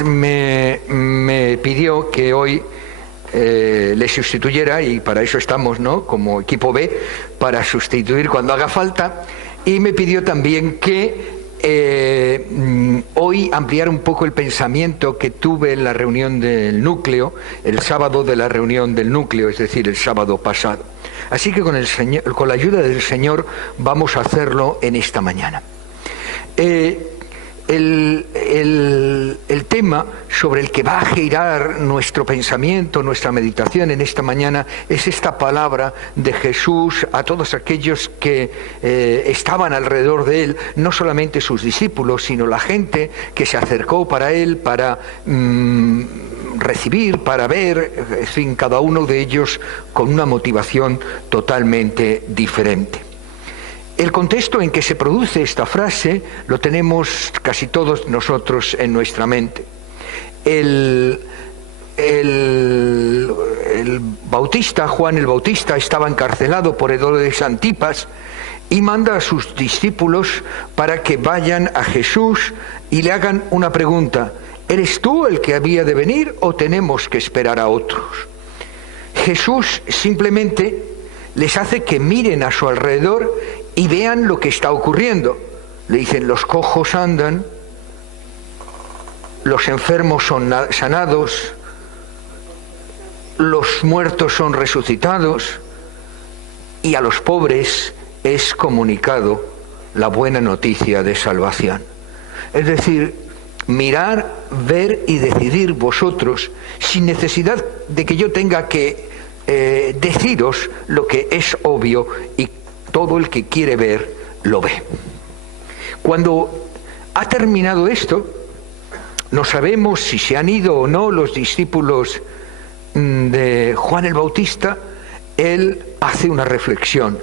Me pidió que hoy le sustituyera, y para eso estamos, ¿no?, como equipo B, para sustituir cuando haga falta, y me pidió también que hoy ampliara un poco el pensamiento que tuve en la reunión del núcleo, el sábado de la reunión del núcleo, es decir, el sábado pasado. Así que con la ayuda del Señor vamos a hacerlo en esta mañana. El tema sobre el que va a girar nuestro pensamiento, nuestra meditación en esta mañana, es esta palabra de Jesús a todos aquellos que estaban alrededor de él, no solamente sus discípulos, sino la gente que se acercó para él, para recibir, para ver, en fin, cada uno de ellos con una motivación totalmente diferente. El contexto en que se produce esta frase lo tenemos casi todos nosotros en nuestra mente. El Bautista, Juan el Bautista, estaba encarcelado por Herodes Antipas y manda a sus discípulos para que vayan a Jesús y le hagan una pregunta: ¿eres tú el que había de venir o tenemos que esperar a otros? Jesús simplemente les hace que miren a su alrededor y vean lo que está ocurriendo. Le dicen: los cojos andan, los enfermos son sanados, los muertos son resucitados, y a los pobres es comunicado la buena noticia de salvación. Es decir, mirar, ver y decidir vosotros, sin necesidad de que yo tenga que deciros lo que es obvio, y todo el que quiere ver, lo ve. Cuando ha terminado esto, no sabemos si se han ido o no los discípulos de Juan el Bautista. Él hace una reflexión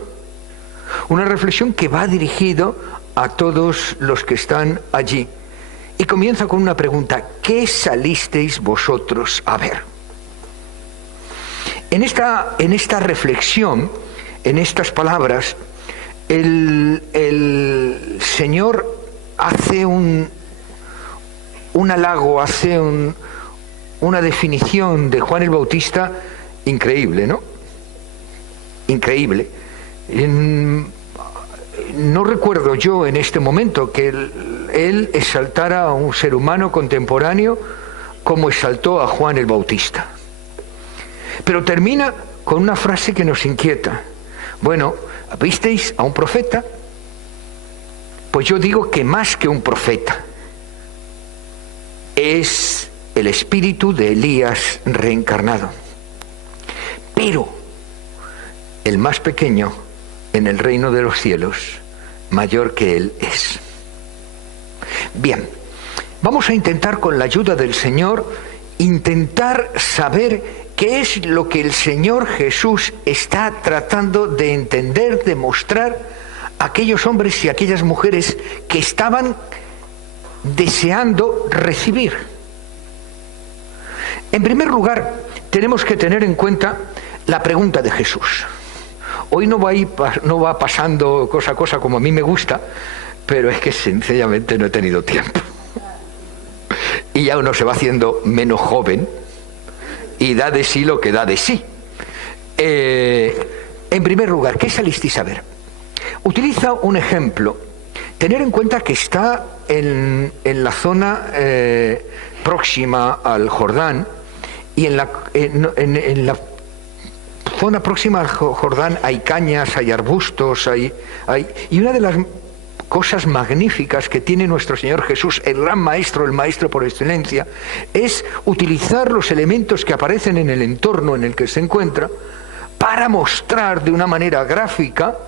que va dirigido a todos los que están allí. Y comienza con una pregunta: ¿qué salisteis vosotros a ver? En esta reflexión, en estas palabras, el Señor hace un halago, hace una definición de Juan el Bautista increíble, ¿no? Increíble. No recuerdo yo en este momento que él exaltara a un ser humano contemporáneo como exaltó a Juan el Bautista. Pero termina con una frase que nos inquieta. Bueno, ¿visteis a un profeta? Pues yo digo que más que un profeta, es el espíritu de Elías reencarnado. Pero el más pequeño en el reino de los cielos, mayor que él es. Bien, vamos a intentar, con la ayuda del Señor, intentar saber qué es lo que el Señor Jesús está tratando de entender, de mostrar a aquellos hombres y aquellas mujeres que estaban deseando recibir. En primer lugar, tenemos que tener en cuenta la pregunta de Jesús. Hoy no va pasando cosa a cosa como a mí me gusta, pero es que sencillamente no he tenido tiempo. Y ya uno se va haciendo menos joven y da de sí lo que da de sí. En primer lugar, ¿qué salisteis a ver? Utiliza un ejemplo. Tener en cuenta que está en la zona próxima al Jordán, y en la zona próxima al Jordán hay cañas, hay arbustos, y una de las cosas magníficas que tiene nuestro Señor Jesús, el gran maestro, el maestro por excelencia, es utilizar los elementos que aparecen en el entorno en el que se encuentra para mostrar de una manera gráfica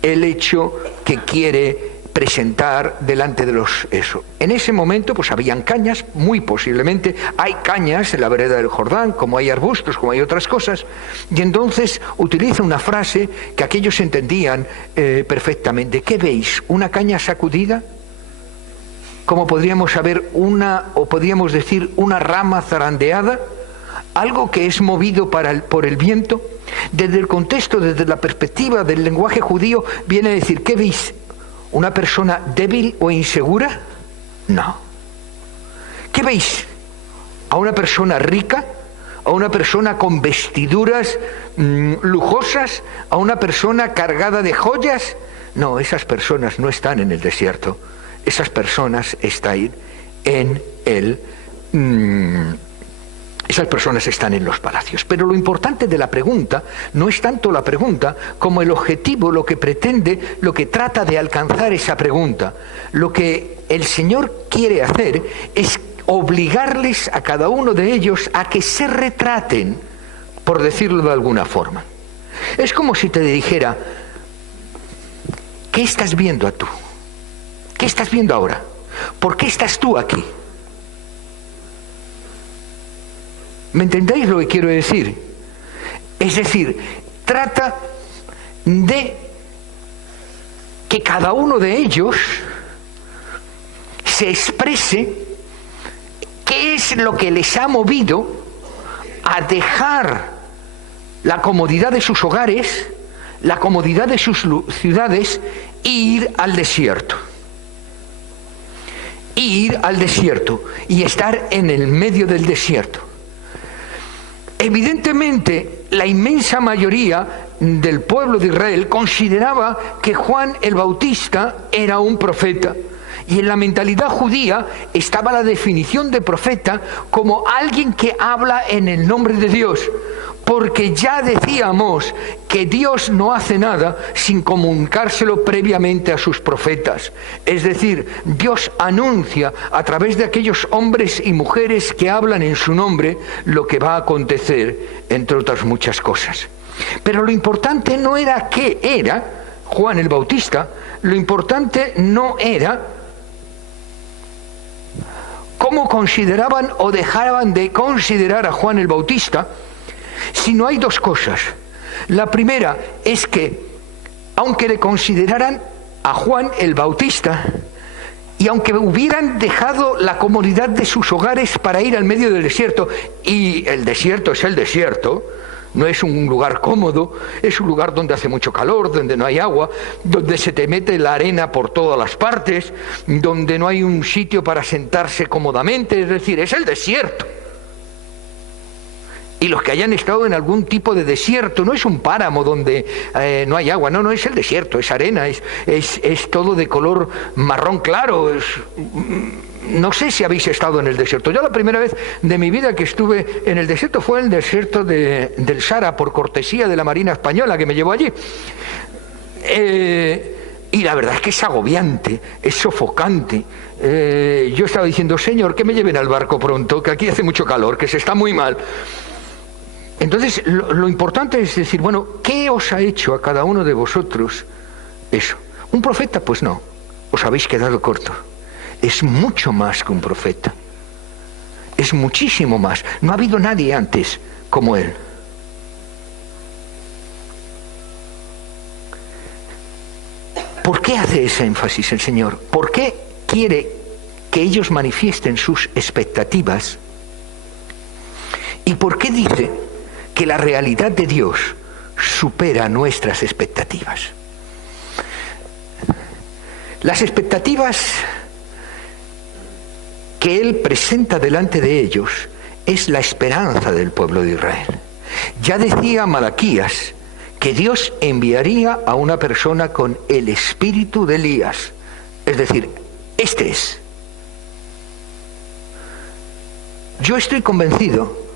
el hecho que quiere presentar delante de eso. En ese momento pues habían cañas, muy posiblemente hay cañas en la vereda del Jordán, como hay arbustos, como hay otras cosas, y entonces utiliza una frase que aquellos entendían perfectamente. ¿Qué veis? ¿Una caña sacudida? ¿Cómo podríamos saber podríamos decir una rama zarandeada? ¿Algo que es movido por el viento? Desde el contexto, desde la perspectiva del lenguaje judío, viene a decir: ¿qué veis? ¿Una persona débil o insegura? No. ¿Qué veis? ¿A una persona rica? ¿A una persona con vestiduras lujosas? ¿A una persona cargada de joyas? No, esas personas no están en el desierto. Esas personas están en esas personas están en los palacios. Pero lo importante de la pregunta no es tanto la pregunta como el objetivo, lo que pretende, lo que trata de alcanzar esa pregunta. Lo que el Señor quiere hacer es obligarles a cada uno de ellos a que se retraten, por decirlo de alguna forma. Es como si te dijera, ¿qué estás viendo tú? ¿Qué estás viendo ahora? ¿Por qué estás tú aquí? ¿Me entendéis lo que quiero decir? Es decir, trata de que cada uno de ellos se exprese qué es lo que les ha movido a dejar la comodidad de sus hogares, la comodidad de sus ciudades e ir al desierto. Ir al desierto y estar en el medio del desierto. Evidentemente, la inmensa mayoría del pueblo de Israel consideraba que Juan el Bautista era un profeta. Y en la mentalidad judía estaba la definición de profeta como alguien que habla en el nombre de Dios. Porque ya decíamos que Dios no hace nada sin comunicárselo previamente a sus profetas. Es decir, Dios anuncia a través de aquellos hombres y mujeres que hablan en su nombre lo que va a acontecer, entre otras muchas cosas. Pero lo importante no era qué era Juan el Bautista, lo importante no era cómo consideraban o dejaban de considerar a Juan el Bautista, sino hay dos cosas. La primera es que, aunque le consideraran a Juan el Bautista, y aunque hubieran dejado la comodidad de sus hogares para ir al medio del desierto, y el desierto es el desierto, no es un lugar cómodo, es un lugar donde hace mucho calor, donde no hay agua, donde se te mete la arena por todas las partes, donde no hay un sitio para sentarse cómodamente, es decir, es el desierto. Y los que hayan estado en algún tipo de desierto, no es un páramo donde no hay agua, no es el desierto, es arena, es todo de color marrón claro. No sé si habéis estado en el desierto. Yo la primera vez de mi vida que estuve en el desierto fue en el desierto del Sahara, por cortesía de la Marina Española que me llevó allí. Y la verdad es que es agobiante, es sofocante. Yo estaba diciendo, Señor, que me lleven al barco pronto, que aquí hace mucho calor, que se está muy mal. Entonces, lo importante es decir, bueno, ¿qué os ha hecho a cada uno de vosotros eso? ¿Un profeta? Pues no, os habéis quedado corto. Es mucho más que un profeta. Es muchísimo más. No ha habido nadie antes como él. ¿Por qué hace ese énfasis el Señor? ¿Por qué quiere que ellos manifiesten sus expectativas? ¿Y por qué dice que la realidad de Dios supera nuestras expectativas? Las expectativas que Él presenta delante de ellos es la esperanza del pueblo de Israel. Ya decía Malaquías que Dios enviaría a una persona con el espíritu de Elías. Es decir, este es. Yo estoy convencido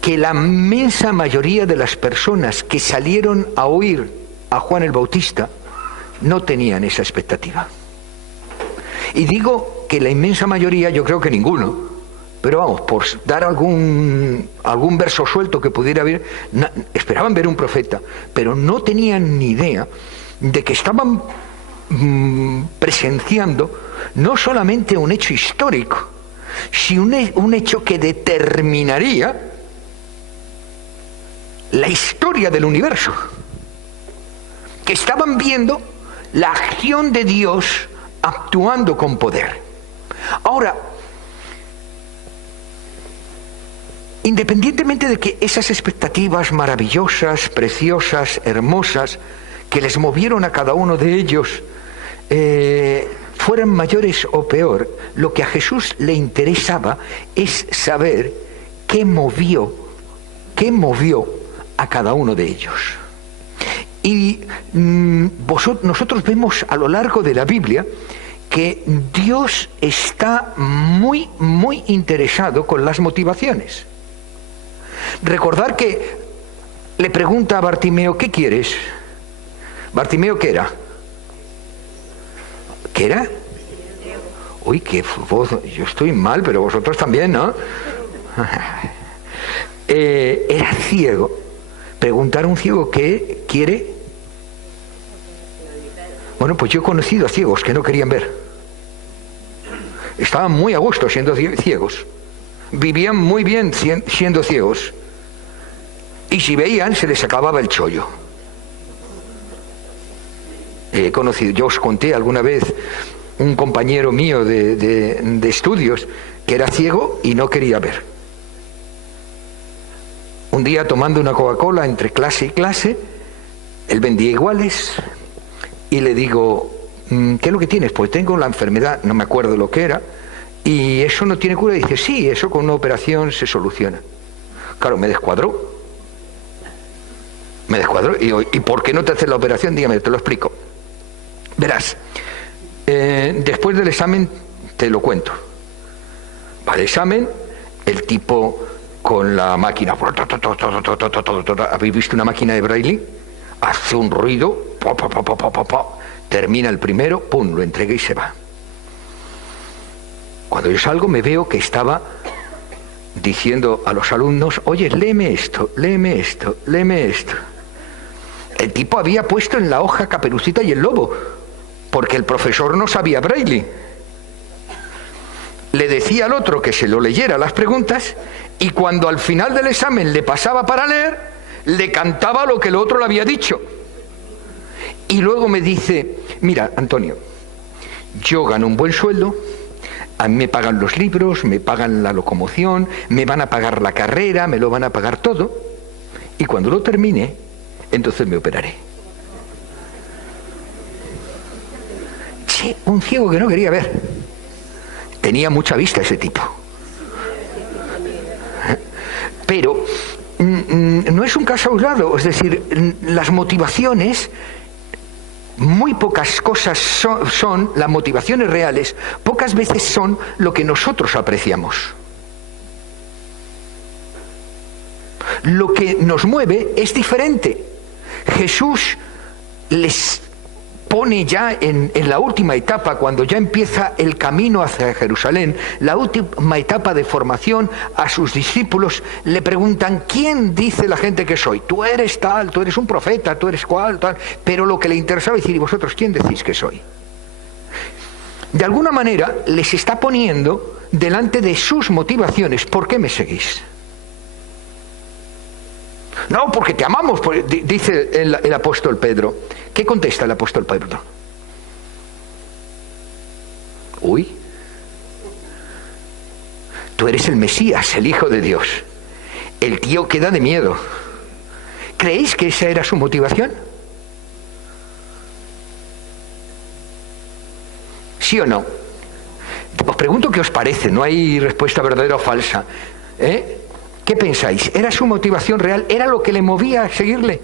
que la inmensa mayoría de las personas que salieron a oír a Juan el Bautista no tenían esa expectativa. Y digo que la inmensa mayoría, yo creo que ninguno, pero vamos, por dar algún verso suelto que pudiera haber, esperaban ver un profeta, pero no tenían ni idea de que estaban presenciando no solamente un hecho histórico, sino un hecho que determinaría la historia del universo, que estaban viendo la acción de Dios actuando con poder. Ahora, independientemente de que esas expectativas maravillosas, preciosas, hermosas, que les movieron a cada uno de ellos, fueran mayores o peor, lo que a Jesús le interesaba es saber qué movió a cada uno de ellos. Y nosotros vemos a lo largo de la Biblia que Dios está muy, muy interesado con las motivaciones. Recordar que le pregunta a Bartimeo, ¿qué quieres? Bartimeo, ¿qué era? ¿Qué era? Uy, qué voz, yo estoy mal, pero vosotros también, ¿no? Era ciego. Preguntar a un ciego qué quiere. Bueno, pues yo he conocido a ciegos que no querían ver. Estaban muy a gusto siendo ciegos. Vivían muy bien siendo ciegos. Y si veían, se les acababa el chollo. He conocido, yo os conté alguna vez un compañero mío de estudios que era ciego y no quería ver. Un día, tomando una Coca-Cola entre clase y clase, él vendía iguales y le digo, ¿qué es lo que tienes? Pues tengo la enfermedad, no me acuerdo lo que era, y eso no tiene cura. Y dice, sí, eso con una operación se soluciona. Claro, me descuadró. Y digo, ¿y por qué no te haces la operación? Dígame, te lo explico. Verás, después del examen te lo cuento. Va al examen, el tipo con la máquina, ¿habéis visto una máquina de Braille? Hace un ruido, termina el primero, pum, lo entrega y se va. Cuando yo salgo me veo que estaba diciendo a los alumnos, oye, léeme esto, léeme esto, léeme esto. El tipo había puesto en la hoja Caperucita y el Lobo, porque el profesor no sabía Braille. Le decía al otro que se lo leyera las preguntas, y cuando al final del examen le pasaba para leer, le cantaba lo que el otro le había dicho. Y luego me dice, mira, Antonio, yo gano un buen sueldo, a mí me pagan los libros, me pagan la locomoción, me van a pagar la carrera, me lo van a pagar todo, y cuando lo termine, entonces me operaré. Sí, un ciego que no quería ver. Tenía mucha vista ese tipo. Pero no es un caso aislado, es decir, las motivaciones, muy pocas cosas son las motivaciones reales, pocas veces son lo que nosotros apreciamos. Lo que nos mueve es diferente. Jesús les pone ya en la última etapa, cuando ya empieza el camino hacia Jerusalén, la última etapa de formación a sus discípulos, le preguntan, ¿quién dice la gente que soy? Tú eres tal, tú eres un profeta, tú eres cual, tal. Pero lo que le interesaba es decir, ¿y vosotros quién decís que soy? De alguna manera les está poniendo delante de sus motivaciones, ¿por qué me seguís? No, porque te amamos, dice el apóstol Pedro. ¿Qué contesta el apóstol Pedro? Uy, tú eres el Mesías, el Hijo de Dios. El tío queda de miedo. ¿Creéis que esa era su motivación? ¿Sí o no? Os pregunto qué os parece, no hay respuesta verdadera o falsa. ¿Qué pensáis? ¿Era su motivación real? ¿Era lo que le movía a seguirle?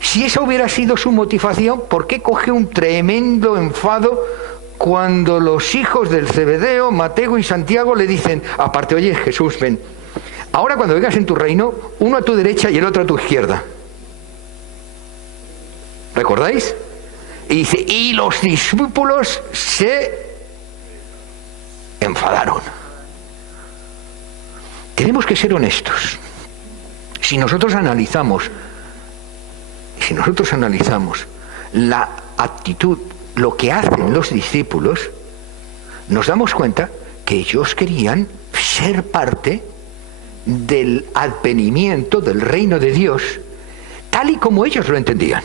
Si esa hubiera sido su motivación, ¿por qué coge un tremendo enfado cuando los hijos del Zebedeo, Mateo y Santiago, le dicen, aparte, oye, Jesús, ven, ahora cuando vengas en tu reino, uno a tu derecha y el otro a tu izquierda? ¿Recordáis? Y dice, y los discípulos se enfadaron. Tenemos que ser honestos. Si nosotros analizamos la actitud, lo que hacen los discípulos, nos damos cuenta que ellos querían ser parte del advenimiento del reino de Dios, tal y como ellos lo entendían.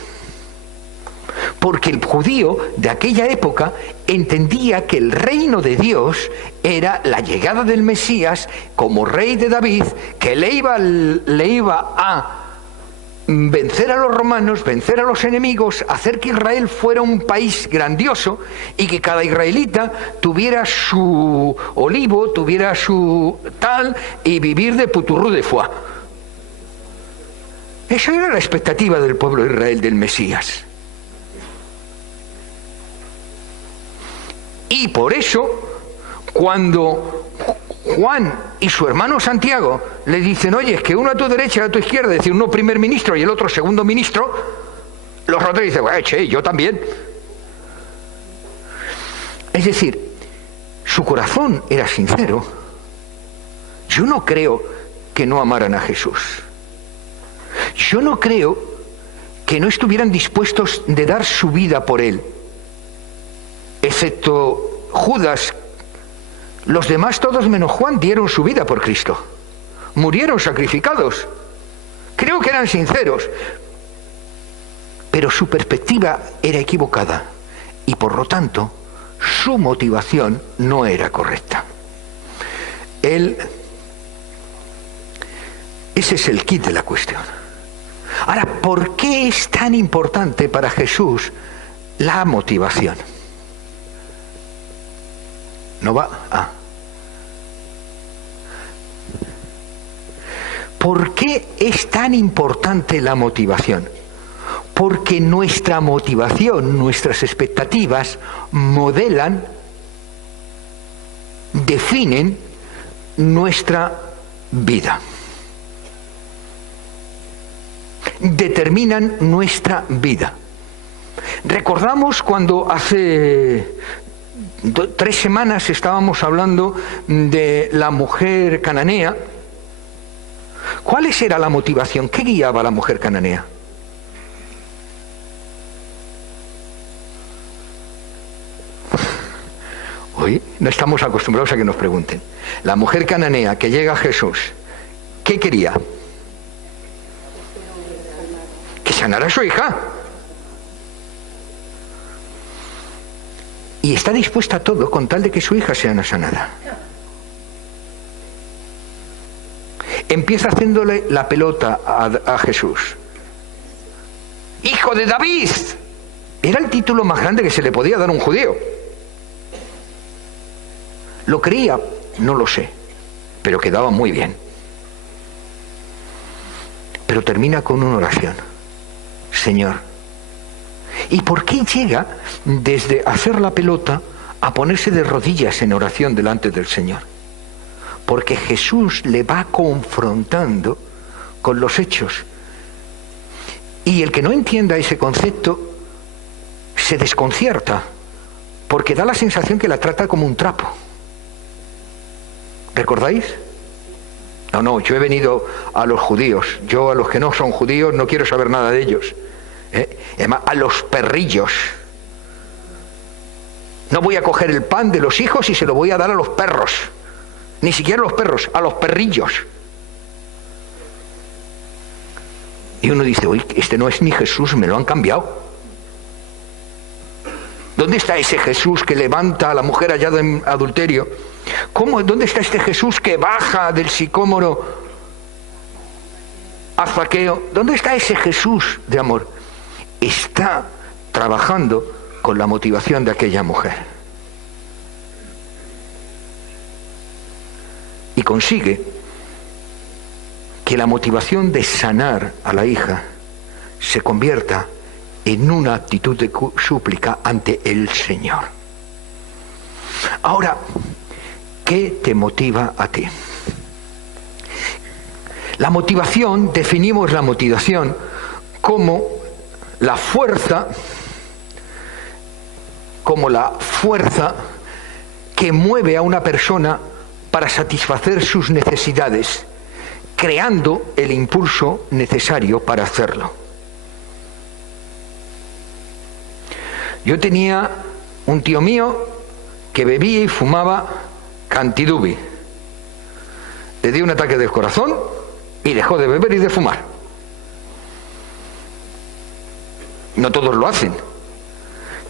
Porque el judío de aquella época entendía que el reino de Dios era la llegada del Mesías como rey de David, que le iba a vencer a los romanos, vencer a los enemigos, hacer que Israel fuera un país grandioso y que cada israelita tuviera su olivo, tuviera su tal, y vivir de puturrú de foie. Esa era la expectativa del pueblo de Israel del Mesías. Y por eso, cuando Juan y su hermano Santiago le dicen, oye, es que uno a tu derecha y a tu izquierda, es decir, uno primer ministro y el otro segundo ministro, los otros dicen, bueno, che, yo también. Es decir, su corazón era sincero. Yo no creo que no amaran a Jesús. Yo no creo que no estuvieran dispuestos de dar su vida por él, excepto Judas. Los demás, todos menos Juan, dieron su vida por Cristo. Murieron sacrificados. Creo que eran sinceros. Pero su perspectiva era equivocada. Y por lo tanto, su motivación no era correcta. Ese es el quid de la cuestión. Ahora, ¿por qué es tan importante para Jesús la motivación? No va. ¿Por qué es tan importante la motivación? Porque nuestra motivación, nuestras expectativas modelan, definen nuestra vida. Determinan nuestra vida. Recordamos cuando hace 3 semanas estábamos hablando de la mujer cananea. ¿Cuál era la motivación? ¿Qué guiaba a la mujer cananea? Hoy no estamos acostumbrados a que nos pregunten. La mujer cananea que llega a Jesús, ¿qué quería? Que sanara a su hija. Y está dispuesta a todo con tal de que su hija sea sanada. Empieza haciéndole la pelota a Jesús. ¡Hijo de David! Era el título más grande que se le podía dar a un judío. ¿Lo creía? No lo sé, pero quedaba muy bien. Pero termina con una oración. Señor. ¿Y por qué llega desde hacer la pelota a ponerse de rodillas en oración delante del Señor? Porque Jesús le va confrontando con los hechos. Y el que no entienda ese concepto se desconcierta, porque da la sensación que la trata como un trapo. ¿Recordáis? No, yo he venido a los judíos. Yo a los que no son judíos no quiero saber nada de ellos. Además, a los perrillos. No voy a coger el pan de los hijos y se lo voy a dar a los perros. Ni siquiera a los perros, a los perrillos. Y uno dice, oye, este no es ni Jesús, me lo han cambiado. ¿Dónde está ese Jesús que levanta a la mujer hallada en adulterio? ¿Dónde está este Jesús que baja del sicómoro a Zaqueo? ¿Dónde está ese Jesús de amor? Está trabajando con la motivación de aquella mujer. Y consigue que la motivación de sanar a la hija se convierta en una actitud de súplica ante el Señor. Ahora, ¿qué te motiva a ti? La motivación, definimos la motivación como la fuerza que mueve a una persona para satisfacer sus necesidades, creando el impulso necesario para hacerlo. Yo tenía un tío mío que bebía y fumaba cantidubi. Le dio un ataque del corazón y dejó de beber y de fumar. No todos lo hacen,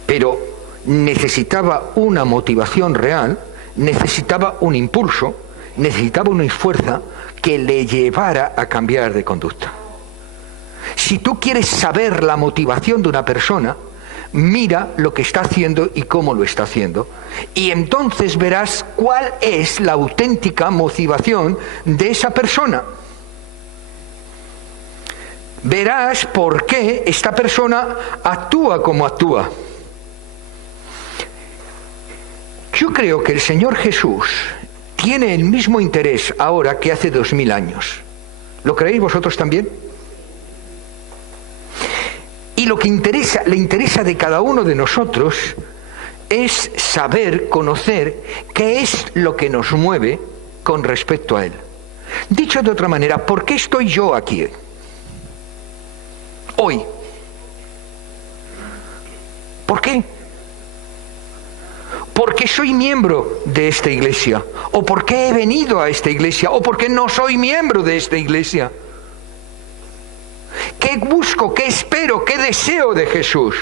pero necesitaba una motivación real, necesitaba un impulso, necesitaba una fuerza que le llevara a cambiar de conducta. Si tú quieres saber la motivación de una persona, mira lo que está haciendo y cómo lo está haciendo. Y entonces verás cuál es la auténtica motivación de esa persona. Verás por qué esta persona actúa como actúa. Yo creo que el Señor Jesús tiene el mismo interés ahora que hace 2000 años. ¿Lo creéis vosotros también? Y lo que le interesa de cada uno de nosotros es saber, conocer qué es lo que nos mueve con respecto a Él. Dicho de otra manera, ¿por qué estoy yo aquí hoy? ¿Por qué? ¿Porque soy miembro de esta iglesia? ¿O porque he venido a esta iglesia? ¿O porque no soy miembro de esta iglesia? ¿Qué busco? ¿Qué espero? ¿Qué deseo de Jesús?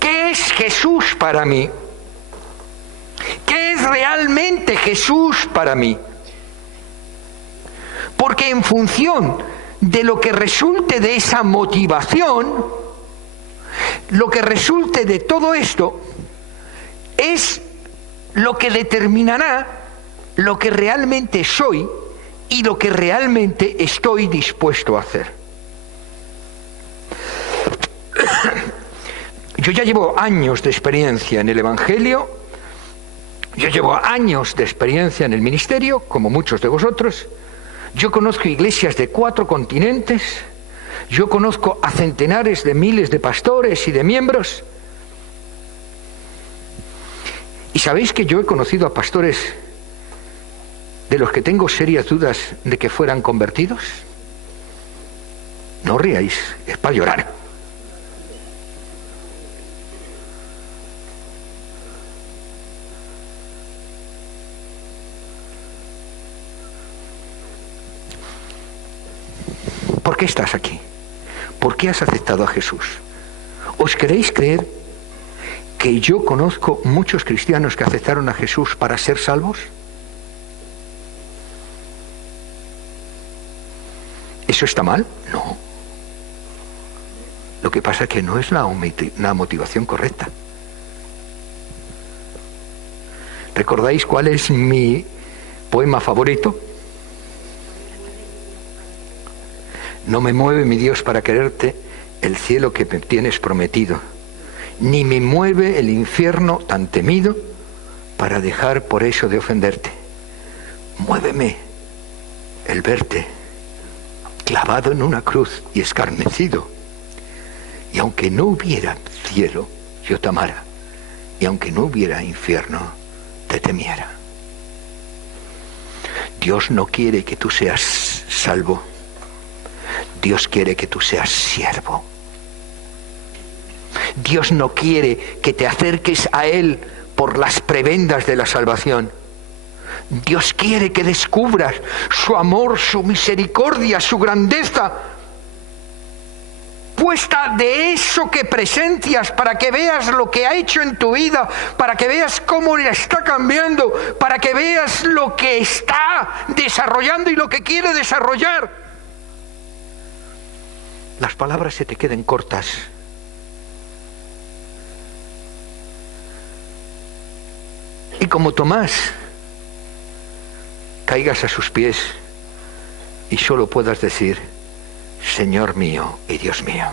¿Qué es Jesús para mí? ¿Qué es realmente Jesús para mí? Porque en función de lo que resulte de esa motivación, lo que resulte de todo esto es lo que determinará lo que realmente soy y lo que realmente estoy dispuesto a hacer. Yo ya llevo años de experiencia en el Evangelio, yo llevo años de experiencia en el ministerio, como muchos de vosotros. Yo conozco iglesias de 4 continentes, yo conozco a centenares de miles de pastores y de miembros. ¿Y sabéis que yo he conocido a pastores de los que tengo serias dudas de que fueran convertidos? No ríais, es para llorar. ¿Por qué estás aquí? ¿Por qué has aceptado a Jesús? ¿Os queréis creer que yo conozco muchos cristianos que aceptaron a Jesús para ser salvos? ¿Eso está mal? No. Lo que pasa es que no es la motivación correcta. ¿Recordáis cuál es mi poema favorito? No me mueve, mi Dios, para quererte el cielo que me tienes prometido, ni me mueve el infierno tan temido para dejar por eso de ofenderte. Muéveme el verte clavado en una cruz y escarnecido, y aunque no hubiera cielo, yo te amara, y aunque no hubiera infierno, te temiera. Dios no quiere que tú seas salvo. Dios quiere que tú seas siervo. Dios no quiere que te acerques a Él por las prebendas de la salvación. Dios quiere que descubras su amor, su misericordia, su grandeza, puesta de eso que presencias, para que veas lo que ha hecho en tu vida, para que veas cómo le está cambiando, para que veas lo que está desarrollando y lo que quiere desarrollar. Las palabras se te queden cortas. Y como Tomás, caigas a sus pies y solo puedas decir: Señor mío y Dios mío.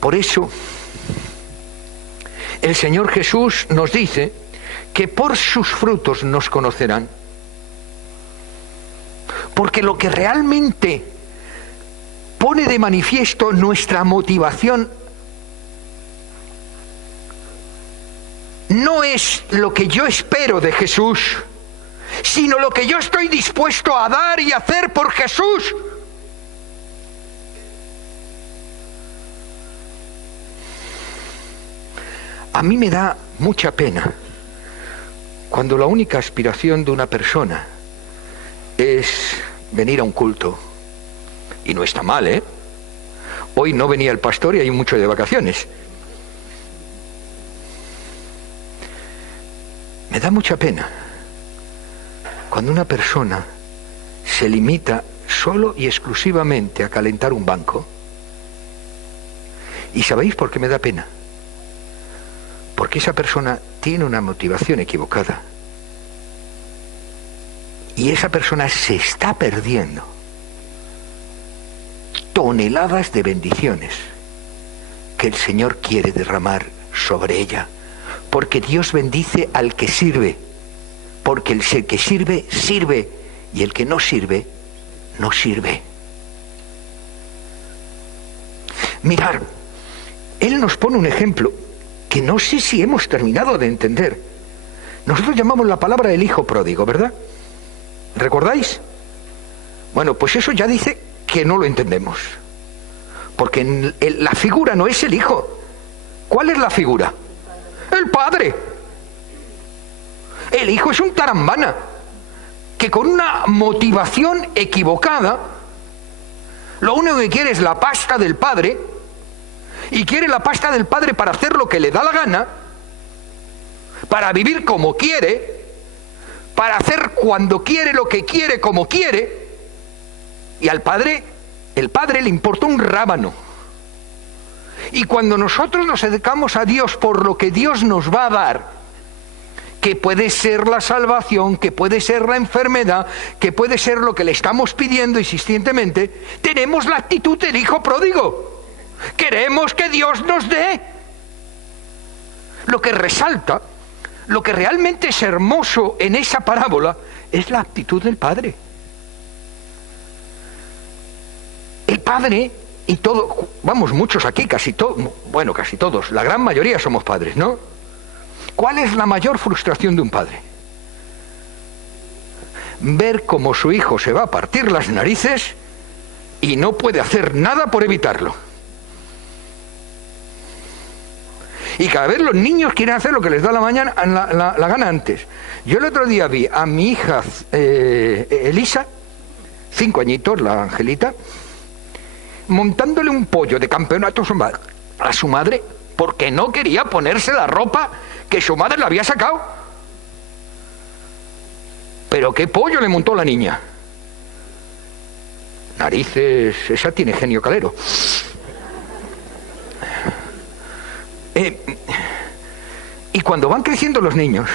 Por eso, el Señor Jesús nos dice que por sus frutos nos conocerán. Porque lo que realmente pone de manifiesto nuestra motivación no es lo que yo espero de Jesús, sino lo que yo estoy dispuesto a dar y hacer por Jesús. A mí me da mucha pena cuando la única aspiración de una persona es venir a un culto. Y no está mal, ¿eh? Hoy no venía el pastor y hay mucho de vacaciones. Me da mucha pena cuando una persona se limita solo y exclusivamente a calentar un banco. ¿Y sabéis por qué me da pena? Porque esa persona tiene una motivación equivocada. Y esa persona se está perdiendo toneladas de bendiciones que el Señor quiere derramar sobre ella. Porque Dios bendice al que sirve. Porque el que sirve, sirve. Y el que no sirve, no sirve. Mirad, Él nos pone un ejemplo que no sé si hemos terminado de entender. Nosotros llamamos la palabra el hijo pródigo, ¿verdad? ¿Recordáis? Bueno, pues eso ya dice que no lo entendemos. Porque la figura no es el hijo. ¿Cuál es la figura? El padre. El hijo es un tarambana que con una motivación equivocada lo único que quiere es la pasta del padre, y quiere la pasta del padre para hacer lo que le da la gana, para vivir como quiere, para hacer cuando quiere lo que quiere como quiere, y al padre, el padre le importa un rábano. Y cuando nosotros nos acercamos a Dios por lo que Dios nos va a dar, que puede ser la salvación, que puede ser la enfermedad, que puede ser lo que le estamos pidiendo insistentemente, tenemos la actitud del hijo pródigo. Queremos que Dios nos dé. Lo que resalta, lo que realmente es hermoso en esa parábola, es la actitud del padre. El padre, y todo, vamos, muchos aquí, casi todos, la gran mayoría somos padres, ¿no? ¿Cuál es la mayor frustración de un padre? Ver cómo su hijo se va a partir las narices y no puede hacer nada por evitarlo. Y cada vez los niños quieren hacer lo que les da la gana antes. Yo el otro día vi a mi hija Elisa, 5 añitos, la Angelita, montándole un pollo de campeonato a su madre porque no quería ponerse la ropa que su madre le había sacado. Pero qué pollo le montó la niña. Narices, esa tiene genio calero. Y cuando van creciendo los niños,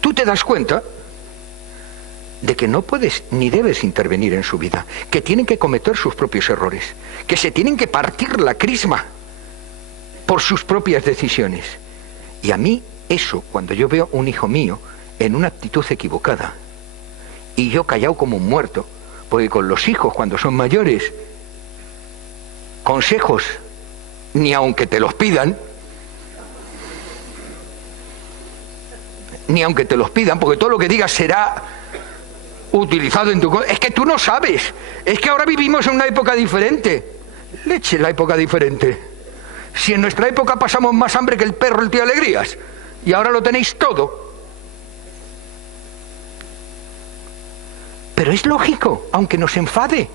tú te das cuenta de que no puedes ni debes intervenir en su vida, que tienen que cometer sus propios errores, que se tienen que partir la crisma por sus propias decisiones. Y a mí eso, cuando yo veo un hijo mío en una actitud equivocada y yo callado como un muerto, porque con los hijos cuando son mayores, consejos, ni aunque te los pidan, porque todo lo que digas será utilizado en tu contra. Es que tú no sabes, es que ahora vivimos en una época diferente. Leche, la época diferente. Si en nuestra época pasamos más hambre que el perro el tío Alegrías, y ahora lo tenéis todo. Pero es lógico, aunque nos enfade.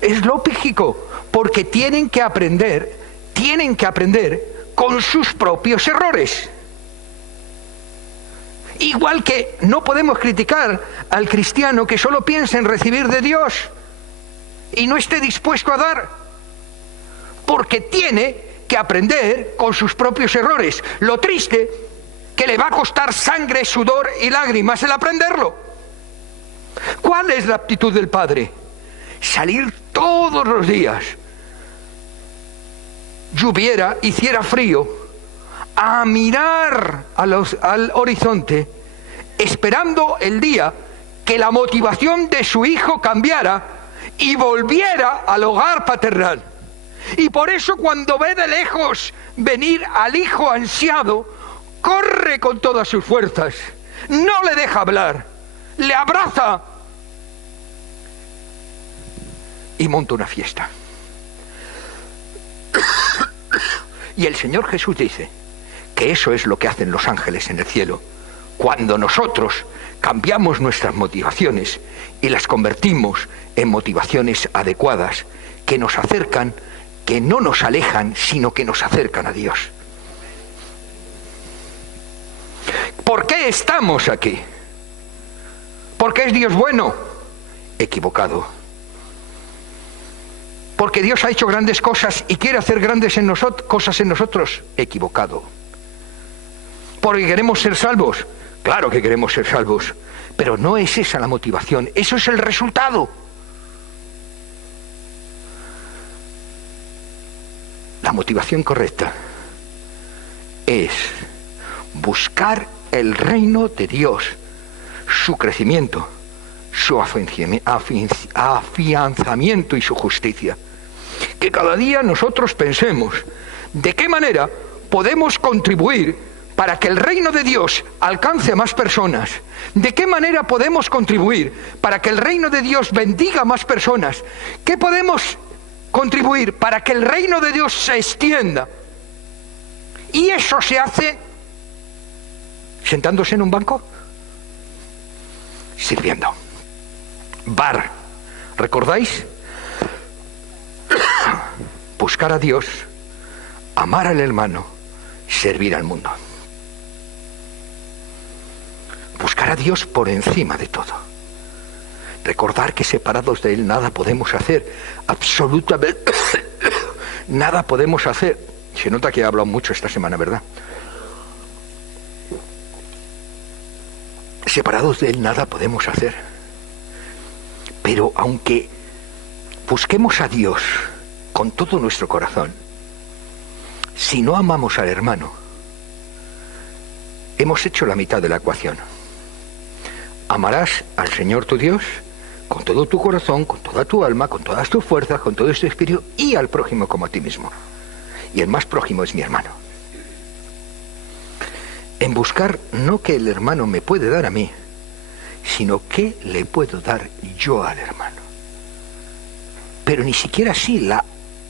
Es lógico, porque tienen que aprender con sus propios errores. Igual que no podemos criticar al cristiano que solo piensa en recibir de Dios y no esté dispuesto a dar, porque tiene que aprender con sus propios errores. Lo triste, que le va a costar sangre, sudor y lágrimas el aprenderlo. ¿Cuál es la actitud del padre? Salir todos los días, lloviera, hiciera frío, a mirar al horizonte, esperando el día que la motivación de su hijo cambiara y volviera al hogar paternal. Y por eso cuando ve de lejos venir al hijo ansiado, corre con todas sus fuerzas, no le deja hablar, le abraza y monta una fiesta. Y el Señor Jesús dice que eso es lo que hacen los ángeles en el cielo, cuando nosotros cambiamos nuestras motivaciones y las convertimos en motivaciones adecuadas, que nos acercan, que no nos alejan, sino que nos acercan a Dios. ¿Por qué estamos aquí? Porque es Dios bueno. Equivocado. Porque Dios ha hecho grandes cosas y quiere hacer grandes cosas en nosotros. Equivocado. Porque queremos ser salvos. Claro que queremos ser salvos. Pero no es esa la motivación. Eso es el resultado. La motivación correcta es buscar el reino de Dios, su crecimiento, su afianzamiento y su justicia. Que cada día nosotros pensemos de qué manera podemos contribuir para que el reino de Dios alcance a más personas. ¿De qué manera podemos contribuir para que el reino de Dios bendiga a más personas? ¿Qué podemos contribuir para que el reino de Dios se extienda? Y eso se hace sentándose en un banco, sirviendo. Bar, ¿recordáis? Buscar a Dios, amar al hermano, servir al mundo. Buscar a Dios por encima de todo. Recordar que separados de Él nada podemos hacer. Absolutamente nada podemos hacer. Se nota que he hablado mucho esta semana, ¿verdad? Separados de Él nada podemos hacer. Pero aunque busquemos a Dios con todo nuestro corazón, si no amamos al hermano, hemos hecho la mitad de la ecuación. Amarás al Señor tu Dios con todo tu corazón, con toda tu alma, con todas tus fuerzas, con todo tu espíritu, y al prójimo como a ti mismo. Y el más prójimo es mi hermano. En buscar no que el hermano me puede dar a mí, sino que le puedo dar yo al hermano. Pero ni siquiera así la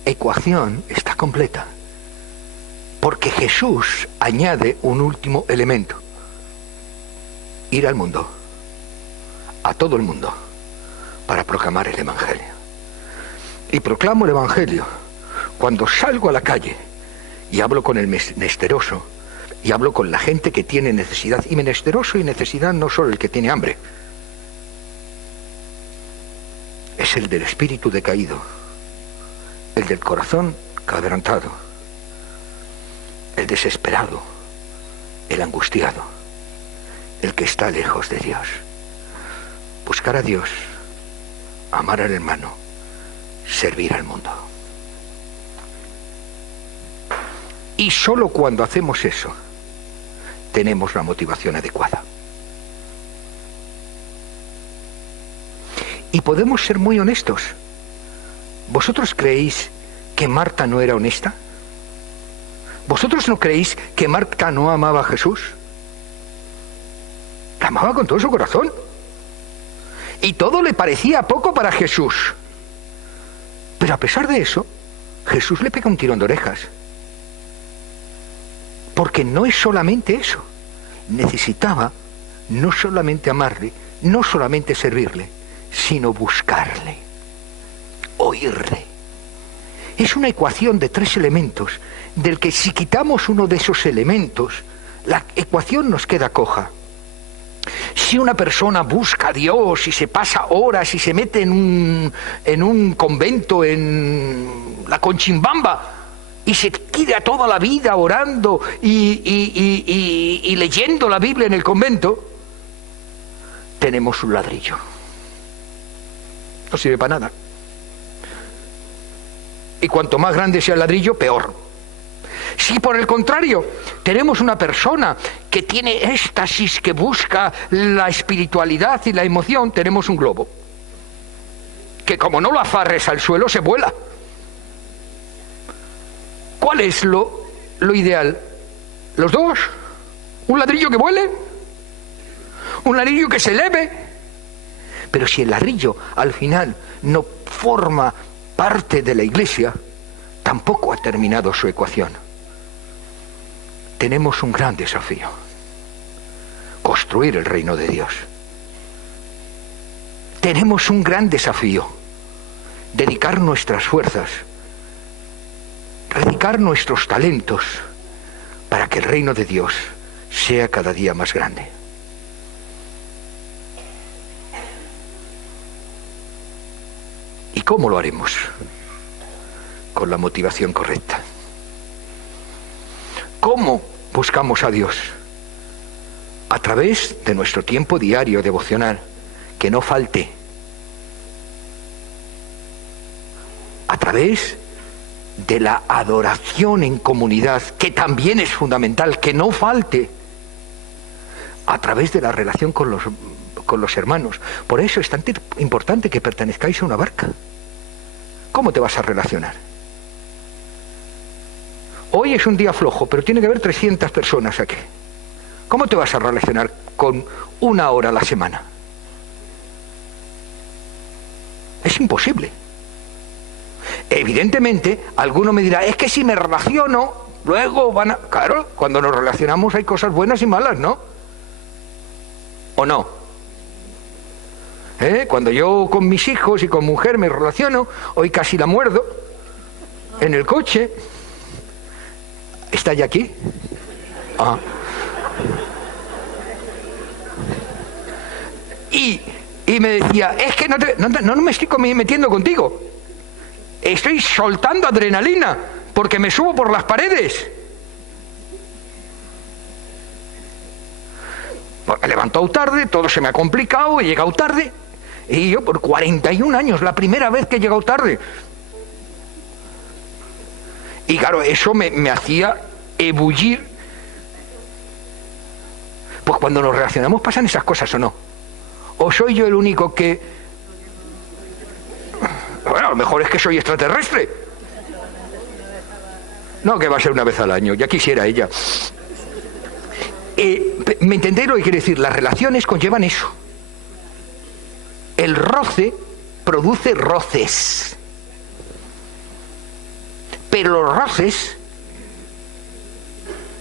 ecuación está completa, porque Jesús añade un último elemento: ir al mundo, a todo el mundo, para proclamar el Evangelio. Y proclamo el Evangelio cuando salgo a la calle y hablo con el menesteroso, y hablo con la gente que tiene necesidad. Y menesteroso y necesidad no solo el que tiene hambre, es el del espíritu decaído, el del corazón quebrantado, el desesperado, el angustiado, el que está lejos de Dios. Buscar a Dios, amar al hermano, servir al mundo. Y solo cuando hacemos eso, tenemos la motivación adecuada. Y podemos ser muy honestos. ¿Vosotros creéis que Marta no era honesta? ¿Vosotros no creéis que Marta no amaba a Jesús? La amaba con todo su corazón. Y todo le parecía poco para Jesús. Pero a pesar de eso, Jesús le pega un tirón de orejas. Porque no es solamente eso. Necesitaba no solamente amarle, no solamente servirle, sino buscarle, oírle. Es una ecuación de 3 elementos, del que si quitamos uno de esos elementos, la ecuación nos queda coja. Si una persona busca a Dios y se pasa horas y se mete en un convento en la Conchimbamba y se tira toda la vida orando y leyendo la Biblia en el convento, tenemos un ladrillo. No sirve para nada. Y cuanto más grande sea el ladrillo, peor. Si por el contrario tenemos una persona que tiene éxtasis, que busca la espiritualidad y la emoción, tenemos un globo que, como no lo afarres al suelo, se vuela. ¿Cuál es lo ideal? ¿Los dos? ¿Un ladrillo que vuele? ¿Un ladrillo que se eleve? Pero si el ladrillo al final no forma parte de la iglesia, tampoco ha terminado su ecuación. Tenemos un gran desafío: construir el reino de Dios. Tenemos un gran desafío: dedicar nuestras fuerzas, dedicar nuestros talentos para que el reino de Dios sea cada día más grande. ¿Cómo lo haremos? Con la motivación correcta. ¿Cómo buscamos a Dios? A través de nuestro tiempo diario devocional, que no falte. A través de la adoración en comunidad, que también es fundamental, que no falte. A través de la relación con los hermanos. Por eso es tan importante que pertenezcáis a una barca. ¿Cómo te vas a relacionar? Hoy es un día flojo, pero tiene que haber 300 personas aquí. ¿Cómo te vas a relacionar con 1 hora a la semana? Es imposible. Evidentemente, alguno me dirá, es que si me relaciono, luego van a... Claro, cuando nos relacionamos hay cosas buenas y malas, ¿no? ¿O no? Cuando yo con mis hijos y con mujer me relaciono, hoy casi la muerdo, en el coche. ¿Está ya aquí? Ah. Y me decía, es que no me estoy metiendo contigo. Estoy soltando adrenalina porque me subo por las paredes. Porque he levantado tarde, todo se me ha complicado, he llegado tarde. Y yo por 41 años, la primera vez que he llegado tarde. Y claro, eso me hacía ebullir. Pues cuando nos relacionamos pasan esas cosas, ¿o no? ¿O soy yo el único que... Bueno, a lo mejor es que soy extraterrestre. No, que va a ser una vez al año, ya quisiera ella. ¿Me entendéis lo que quiere decir? Las relaciones conllevan eso. El roce produce roces. Pero los roces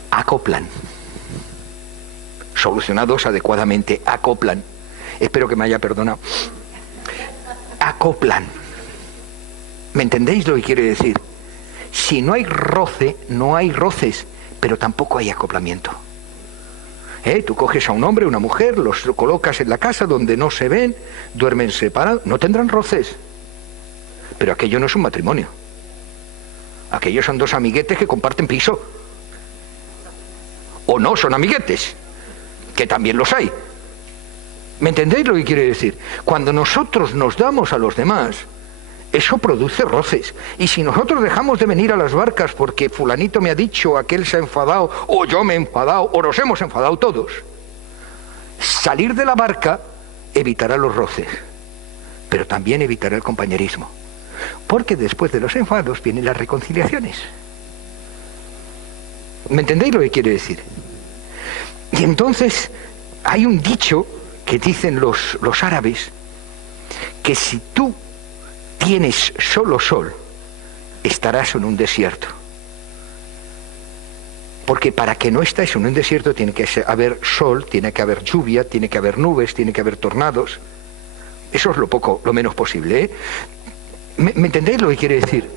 acoplan. Solucionados adecuadamente, acoplan. Espero que me haya perdonado. Acoplan. ¿Me entendéis lo que quiere decir? Si no hay roce, no hay roces, pero tampoco hay acoplamiento. Tú coges a un hombre, una mujer, los colocas en la casa donde no se ven, duermen separados, no tendrán roces. Pero aquello no es un matrimonio. Aquellos son 2 amiguetes que comparten piso. O no son amiguetes, que también los hay. ¿Me entendéis lo que quiere decir? Cuando nosotros nos damos a los demás, eso produce roces. Y si nosotros dejamos de venir a las barcas porque fulanito me ha dicho, aquel se ha enfadado, o yo me he enfadado, o nos hemos enfadado todos, salir de la barca evitará los roces, pero también evitará el compañerismo. Porque después de los enfados vienen las reconciliaciones. ¿Me entendéis lo que quiere decir? Y entonces hay un dicho que dicen los árabes, que si tú tienes solo sol, estarás en un desierto. Porque para que no estés en un desierto tiene que haber sol, tiene que haber lluvia, tiene que haber nubes, tiene que haber tornados. Eso es lo menos posible, ¿Me entendéis lo que quiere decir?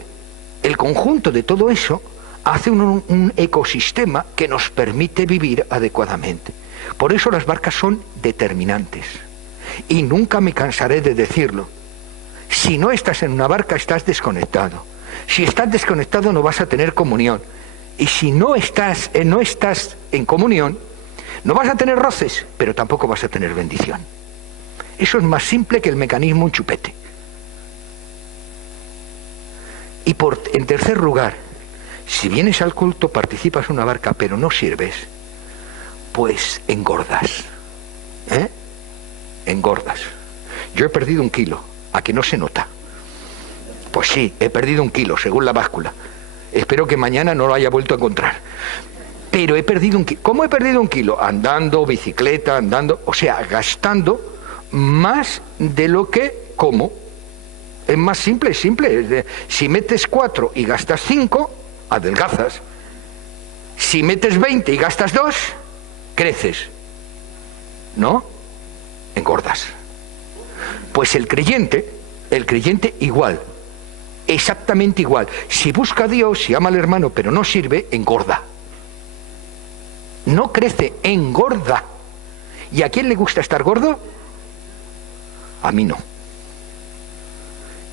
El conjunto de todo eso hace un ecosistema que nos permite vivir adecuadamente. Por eso las barcas son determinantes. Y nunca me cansaré de decirlo. Si no estás en una barca, estás desconectado. Si estás desconectado, no vas a tener comunión. Y si no estás en comunión, no vas a tener roces, pero tampoco vas a tener bendición. Eso es más simple que el mecanismo un chupete. Y en tercer lugar, si vienes al culto, participas en una barca, pero no sirves, pues engordas. Engordas. Yo he perdido 1 kilo. ¿A que no se nota? Pues sí, he perdido 1 kilo, según la báscula. Espero que mañana no lo haya vuelto a encontrar. Pero he perdido 1 kilo. ¿Cómo he perdido 1 kilo? Andando, bicicleta, o sea, gastando más de lo que como. Es más simple. Si metes 4 y gastas 5, adelgazas. Si metes 20 y gastas 2, creces. ¿No? Engordas. Pues el creyente igual, exactamente igual. Si busca a Dios, si ama al hermano, pero no sirve, engorda. No crece, engorda. ¿Y a quién le gusta estar gordo? A mí no.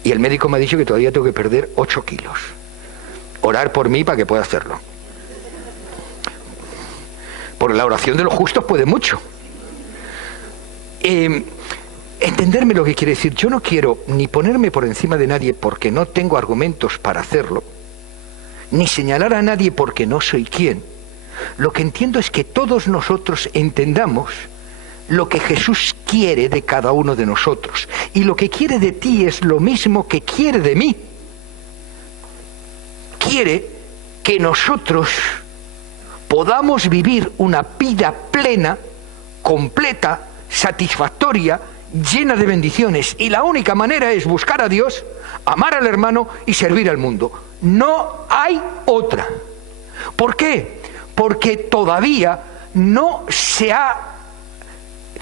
Y el médico me ha dicho que todavía tengo que perder 8 kilos. Orar por mí para que pueda hacerlo. Porque la oración de los justos puede mucho. Entenderme lo que quiere decir. Yo no quiero ni ponerme por encima de nadie porque no tengo argumentos para hacerlo, ni señalar a nadie porque no soy quien. Lo que entiendo es que todos nosotros entendamos lo que Jesús quiere de cada uno de nosotros. Y lo que quiere de ti es lo mismo que quiere de mí. Quiere que nosotros podamos vivir una vida plena, completa, satisfactoria, llena de bendiciones. Y la única manera es buscar a Dios, amar al hermano y servir al mundo. No hay otra. ¿Por qué? Porque todavía no se ha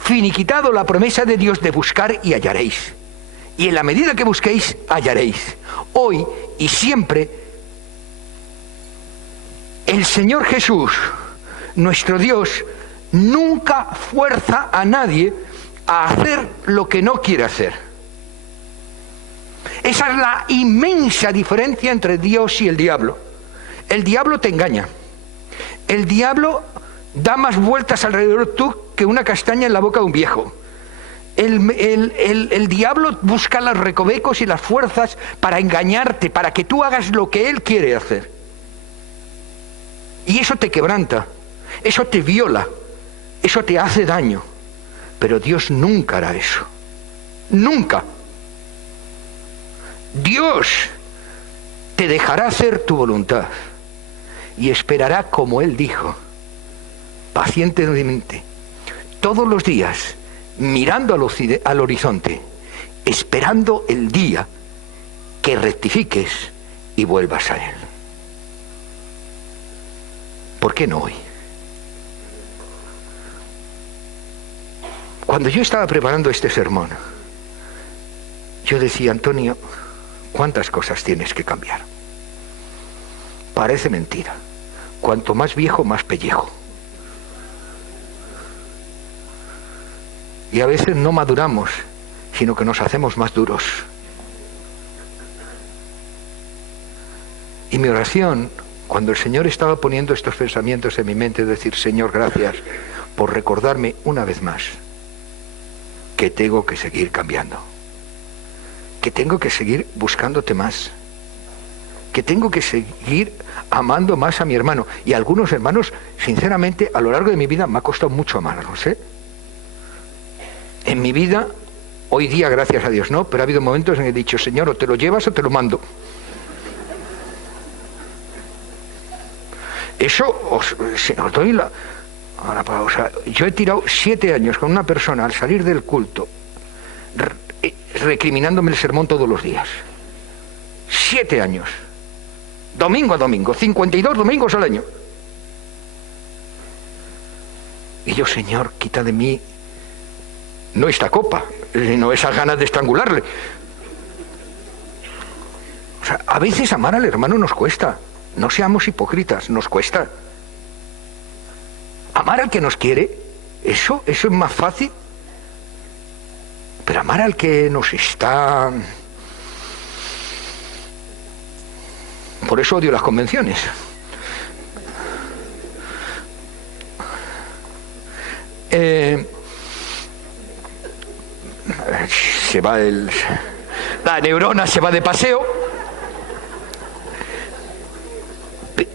finiquitado la promesa de Dios de buscar y hallaréis. Y en la medida que busquéis, hallaréis. Hoy y siempre, el Señor Jesús, nuestro Dios, nunca fuerza a nadie a hacer lo que no quiere hacer. Esa es la inmensa diferencia entre Dios y el diablo. El diablo te engaña. El diablo da más vueltas alrededor tú que una castaña en la boca de un viejo. El diablo busca los recovecos y las fuerzas para engañarte, para que tú hagas lo que él quiere hacer. Y eso te quebranta, eso te viola, eso te hace daño. Pero Dios nunca hará eso. Nunca. Dios te dejará hacer tu voluntad y esperará como Él dijo, pacientemente, todos los días, mirando al horizonte, esperando el día que rectifiques y vuelvas a Él. ¿Por qué no hoy? Cuando yo estaba preparando este sermón, yo decía, Antonio, ¿cuántas cosas tienes que cambiar? Parece mentira. Cuanto más viejo, más pellejo. Y a veces no maduramos, sino que nos hacemos más duros. Y mi oración, cuando el Señor estaba poniendo estos pensamientos en mi mente, es decir, Señor, gracias por recordarme una vez más que tengo que seguir cambiando, que tengo que seguir buscándote más, que tengo que seguir amando más a mi hermano. Y a algunos hermanos, sinceramente, a lo largo de mi vida me ha costado mucho amarlos, ¿eh? En mi vida, hoy día, gracias a Dios, no, pero ha habido momentos en que he dicho, Señor, o te lo llevas o te lo mando. Eso os doy la... Ahora, o sea, yo he tirado 7 años con una persona al salir del culto, recriminándome el sermón todos los días. 7 años. Domingo a domingo, 52 domingos al año. Y yo, Señor, quita de mí no esta copa, sino esas ganas de estrangularle. O sea, a veces amar al hermano nos cuesta. No seamos hipócritas, nos cuesta. Amar al que nos quiere, eso es más fácil. Pero amar al que nos está... Por eso odio las convenciones. Se va la neurona se va de paseo.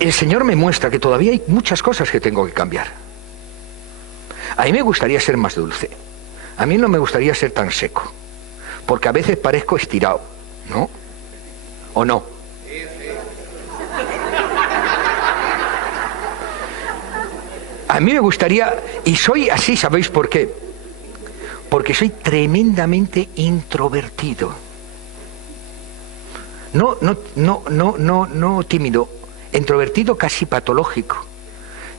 El Señor me muestra que todavía hay muchas cosas que tengo que cambiar. A mí me gustaría ser más dulce. A mí no me gustaría ser tan seco. Porque a veces parezco estirado, ¿no? ¿O no? A mí me gustaría, y soy así, ¿sabéis por qué? Porque soy tremendamente introvertido. No tímido, introvertido casi patológico.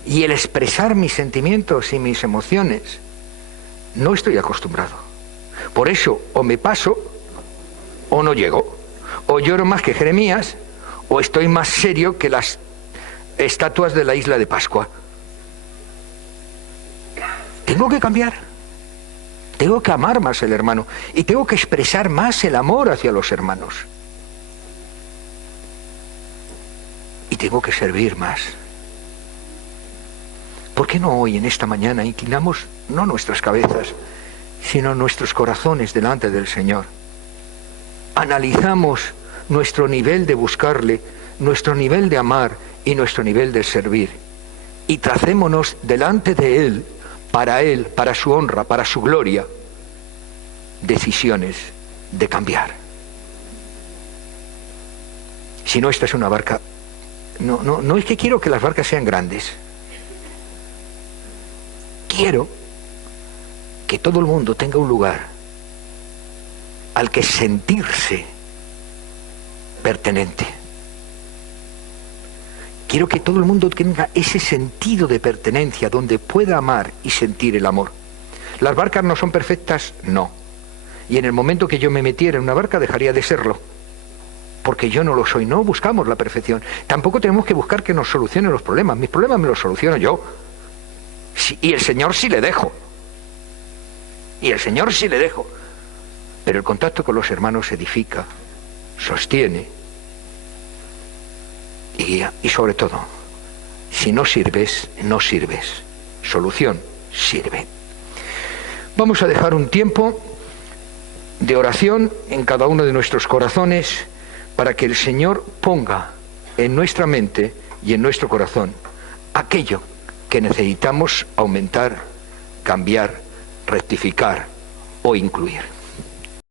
Y el expresar mis sentimientos y mis emociones, no estoy acostumbrado. Por eso, o me paso, o no llego. O lloro más que Jeremías, o estoy más serio que las estatuas de la isla de Pascua. Tengo que cambiar. Tengo que amar más al hermano y tengo que expresar más el amor hacia los hermanos. Y tengo que servir más. ¿Por qué no hoy, en esta mañana, inclinamos no nuestras cabezas, sino nuestros corazones delante del Señor? Analizamos nuestro nivel de buscarle, nuestro nivel de amar y nuestro nivel de servir. Y tracémonos delante de Él, para su honra, para su gloria, decisiones de cambiar. Si no, esta es una barca. No es que quiero que las barcas sean grandes. Quiero que todo el mundo tenga un lugar al que sentirse pertenente. Quiero que todo el mundo tenga ese sentido de pertenencia donde pueda amar y sentir el amor. ¿Las barcas no son perfectas? No. Y en el momento que yo me metiera en una barca dejaría de serlo. Porque yo no lo soy. No buscamos la perfección. Tampoco tenemos que buscar que nos solucionen los problemas. Mis problemas me los soluciono yo. Sí, y el Señor sí le dejo. Y el Señor sí le dejo. Pero el contacto con los hermanos edifica, sostiene. Y sobre todo, si no sirves, no sirves. Solución, sirve. Vamos a dejar un tiempo de oración en cada uno de nuestros corazones para que el Señor ponga en nuestra mente y en nuestro corazón aquello que necesitamos aumentar, cambiar, rectificar o incluir.